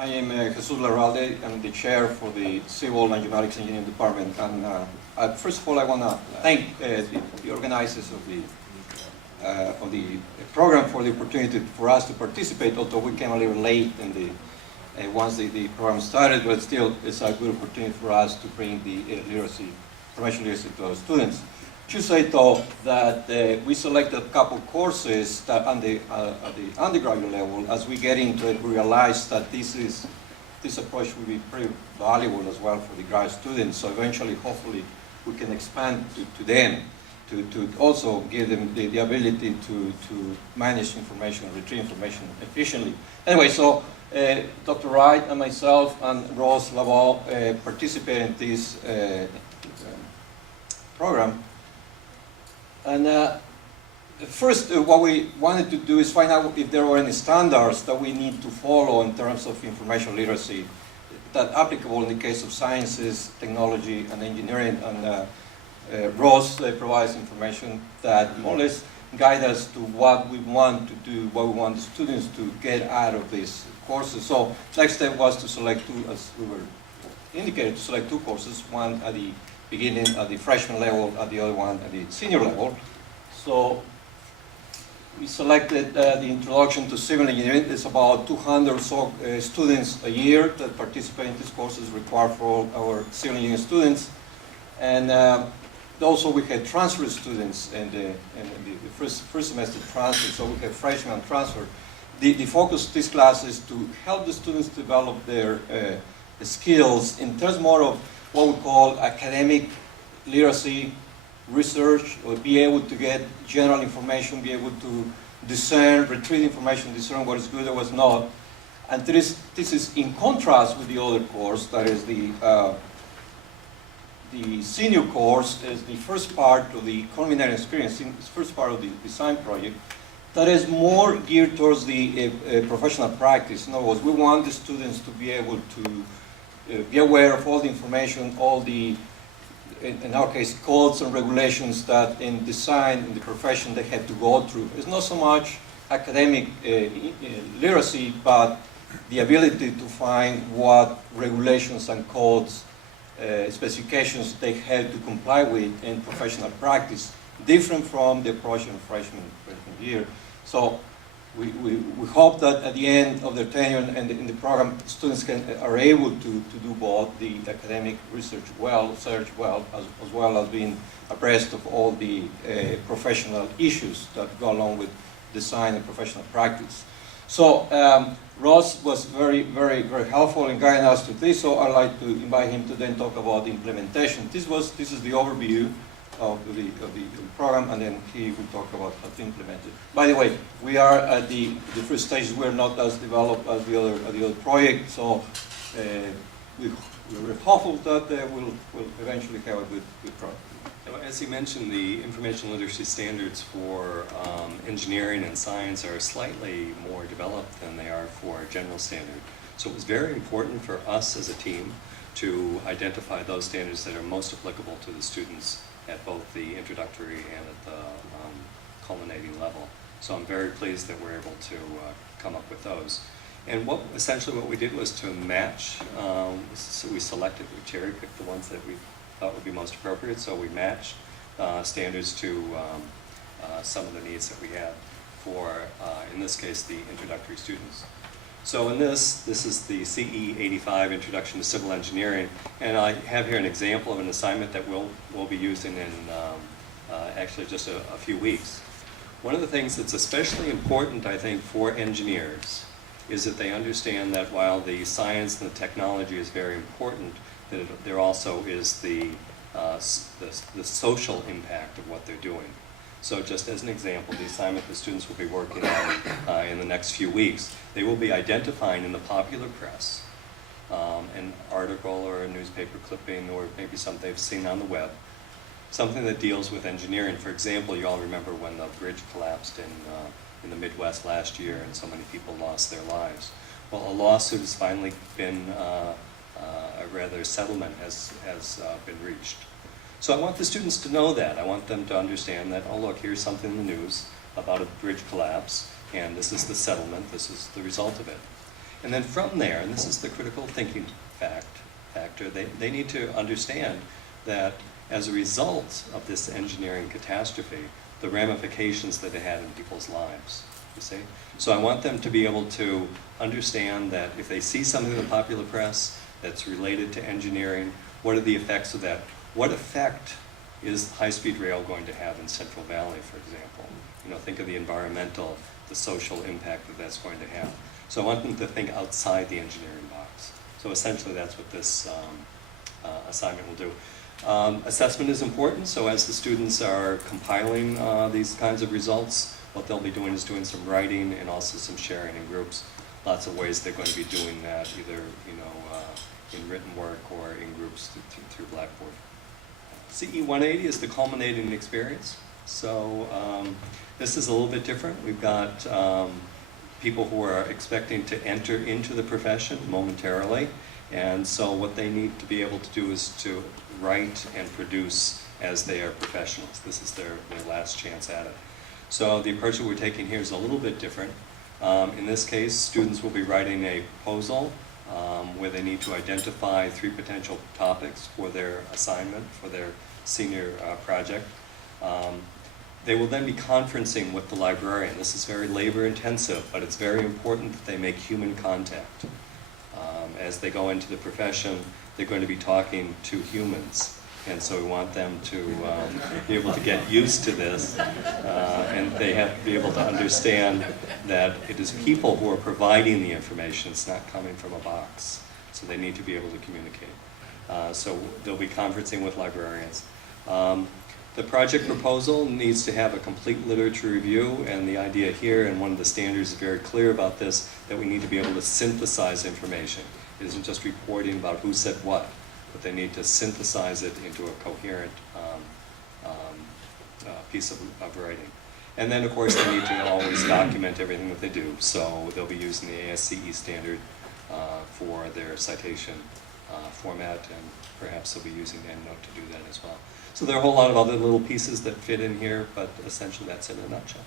I am Jesus Larralde. I'm the chair for the Civil and Geomatics Engineering Department. And first of all, I want to thank the organizers of the program for the opportunity for us to participate, although we came a little late in once the program started, but still it's a good opportunity for us to bring the information literacy to our students. I should say though that we selected a couple courses that at the undergraduate level. As we get into it, we realize that this approach will be pretty valuable as well for the grad students. So eventually, hopefully, we can expand to them to also give them the ability to manage information and retrieve information efficiently. Anyway, so Dr. Wright and myself and Ross Laval participate in this program. And first, what we wanted to do is find out if there were any standards that we need to follow in terms of information literacy that are applicable in the case of sciences, technology, and engineering. And Ross provides information that more or less guide us to what we want to do, what we want the students to get out of these courses. So next step was to select two, as we were indicated, to select two courses, one at the beginning at the freshman level, at the other one at the senior level. So we selected the Introduction to Civil Engineering. It's about 200 or so students a year that participate in these courses required for all our civil engineering students. And also we had transfer students in the first semester transfer, so we have freshmen and transfer. The focus of this class is to help the students develop their skills in terms more of what we call academic literacy, research, or be able to get general information, be able to discern, retrieve information, discern what is good or what's not. And this is in contrast with the other course, that is the senior course, is the first part of the culinary experience, the first part of the design project, that is more geared towards the professional practice. In other words, we want the students to be able to be aware of all the information, all the, in our case, codes and regulations that in design, in the profession, they have to go through. It's not so much academic literacy, but the ability to find what regulations and codes, specifications they have to comply with in professional practice, different from the approach in freshman year. So we hope that at the end of their tenure in the program, students are able to do both the academic research well, as well as being abreast of all the professional issues that go along with design and professional practice. So Ross was very helpful in guiding us to this, so I'd like to invite him to then talk about the implementation. This is the overview of the program, and then he will talk about how to implement it. By the way, we are at the first stage. We're not as developed as the other project, so we're hopeful that we'll eventually have a good product. As he mentioned, the information literacy standards for engineering and science are slightly more developed than they are for general standard. So it was very important for us as a team to identify those standards that are most applicable to the students at both the introductory and at the culminating level. So I'm very pleased that we're able to come up with those. And essentially what we did was to match, so we cherry-picked the ones that we thought would be most appropriate, so we matched standards to some of the needs that we had for, in this case, the introductory students. So in this is the CE 85 Introduction to Civil Engineering, and I have here an example of an assignment that we'll be using in actually just a few weeks. One of the things that's especially important, I think, for engineers is that they understand that while the science and the technology is very important, that there also is the social impact of what they're doing. So just as an example, the assignment the students will be working on in the next few weeks, they will be identifying in the popular press an article or a newspaper clipping or maybe something they've seen on the web, something that deals with engineering. For example, you all remember when the bridge collapsed in the Midwest last year and so many people lost their lives. Well, a lawsuit has finally been, a settlement has been reached. So I want the students to know that. I want them to understand that, oh look, here's something in the news about a bridge collapse, and this is the settlement, this is the result of it. And then from there, and this is the critical thinking factor, they need to understand that as a result of this engineering catastrophe, the ramifications that it had in people's lives, you see? So I want them to be able to understand that if they see something in the popular press that's related to engineering, what are the effects of that? What effect is high-speed rail going to have in Central Valley, for example? You know, think of the environmental, the social impact that that's going to have. So I want them to think outside the engineering box. So essentially that's what this assignment will do. Assessment is important, so as the students are compiling these kinds of results, what they'll be doing is doing some writing and also some sharing in groups. Lots of ways they're going to be doing that, either in written work or in groups through Blackboard. CE 180 is the culminating experience. So this is a little bit different. We've got people who are expecting to enter into the profession momentarily. And so what they need to be able to do is to write and produce as they are professionals. This is their last chance at it. So the approach that we're taking here is a little bit different. In this case, students will be writing a proposal where they need to identify 3 potential topics for their assignment, for their senior project. They will then be conferencing with the librarian. This is very labor intensive, but it's very important that they make human contact. As they go into the profession, they're going to be talking to humans. And so we want them to be able to get used to this, and they have to be able to understand that it is people who are providing the information. It's not coming from a box. So they need to be able to communicate. So they'll be conferencing with librarians. The project proposal needs to have a complete literature review, and the idea here, and one of the standards is very clear about this, that we need to be able to synthesize information. It isn't just reporting about who said what, but they need to synthesize it into a coherent piece of writing. And then, of course, they need to always document everything that they do. So they'll be using the ASCE standard for their citation format, and perhaps they'll be using EndNote to do that as well. So there are a whole lot of other little pieces that fit in here, but essentially that's it in a nutshell.